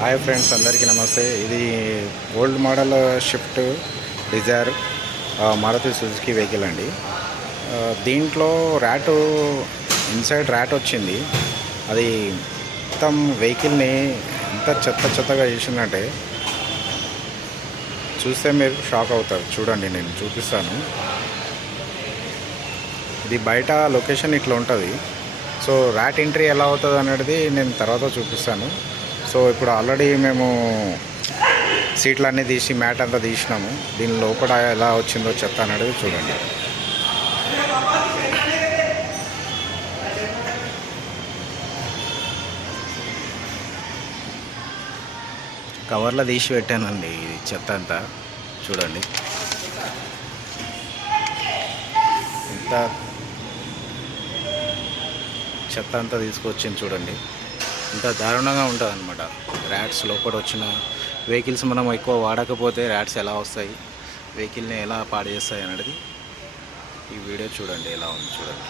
Hi friends, అందరికీ నమస్తే. ఇది old model Swift Dzire Maruti Suzuki vehicle అండి. దీంట్లో ఇన్సైడ్ ర్యాట్ వచ్చింది. అది మొత్తం వెహికల్ని ఎంత చెత్తగా చేసిందంటే చూస్తే మీరు షాక్ అవుతారు. చూడండి, నేను చూపిస్తాను. ఇది బయట లొకేషన్ ఇట్లా ఉంటుంది. సో ర్యాట్ ఎంట్రీ ఎలా అవుతుంది అనేది నేను తర్వాత చూపిస్తాను. సో ఇప్పుడు ఆల్రెడీ మేము సీట్లన్నీ తీసి మ్యాట్ అంతా తీసినాము. దీని లోపల ఎలా వచ్చిందో చెత్త అనేది చూడండి. కవర్లో తీసి పెట్టానండి ఇది చెత్త అంతా. చూడండి ఇంత చెత్త అంతా తీసుకొచ్చింది. చూడండి ఇంత దారుణంగా ఉంటుంది అనమాట. ర్యాట్స్ లోపల వచ్చిన వెహికల్స్ మనం ఎక్కువ వాడకపోతే ర్యాట్స్ ఎలా వస్తాయి, వెహికల్ని ఎలా పాడు చేస్తాయి అనేది ఈ వీడియో చూడండి. ఎలా ఉంది చూడండి.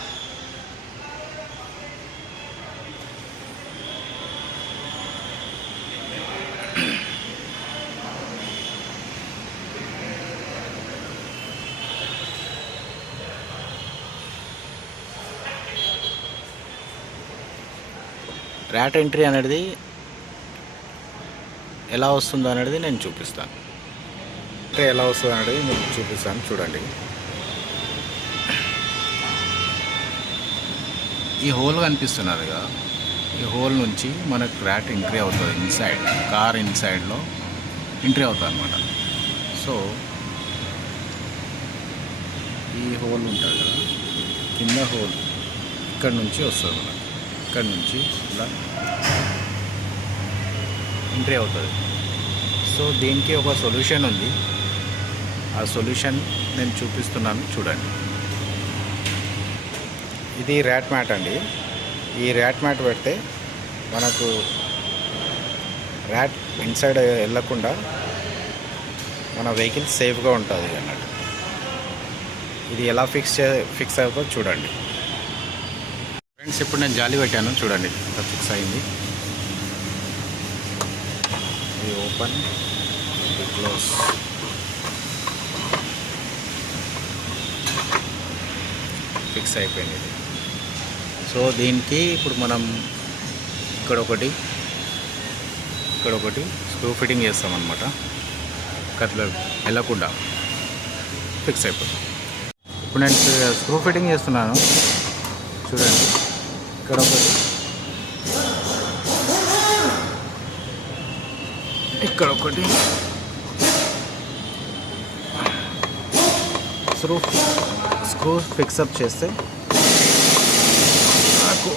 ర్యాట్ ఎంట్రీ అనేది ఎలా వస్తుందో అనేది నేను చూపిస్తాను. అంటే ఎలా వస్తుందో అనేది నేను చూపిస్తాను. చూడండి, ఈ హోల్ కనిపిస్తున్నది కదా, ఈ హోల్ నుంచి మనకు ర్యాట్ ఎంట్రీ అవుతుంది. ఇన్సైడ్ కార్ ఇన్సైడ్లో ఎంట్రీ అవుతుంది అనమాట. సో ఈ హోల్ ఉంటుంది కదా, కింద హోల్ ఇక్కడ నుంచి వస్తుంది. మనకు ఇక్కడ నుంచి ఇలా ఎంట్రీ అవుతుంది. సో దీనికి ఒక సొల్యూషన్ ఉంది. ఆ సొల్యూషన్ నేను చూపిస్తున్నాను. చూడండి, ఇది ర్యాట్ మ్యాట్ అండి. ఈ ర్యాట్ మ్యాట్ పెడితే మనకు ర్యాట్ ఇన్సైడ్ వెళ్ళకుండా మన వెహికల్ సేఫ్గా ఉంటుంది అన్నట్టు. ఇది ఎలా ఫిక్స్ అవుతుందో చూడండి ఫ్రెండ్స్. ఇప్పుడు నేను జాలి పెట్టాను. చూడండి ఎంత ఫిక్స్ అయింది. ఇది ఓపెన్, ఇది క్లోజ్. ఫిక్స్ అయిపోయింది ఇది. సో దీనికి ఇప్పుడు మనం ఇక్కడ ఒకటి స్క్రూ ఫిట్టింగ్ చేస్తామన్నమాట. కత్తిలో వెళ్ళకుండా ఫిక్స్ అయిపోతుంది. ఇప్పుడు నేను స్క్రూ ఫిట్టింగ్ చేస్తున్నాను. చూడండి, ఇక్కడ ఒకటి, ఇక్కడ ఒకటి. స్క్రూ ఫిక్సప్ చేస్తే నాకు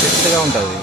ఫిక్స్గా ఉంటుంది.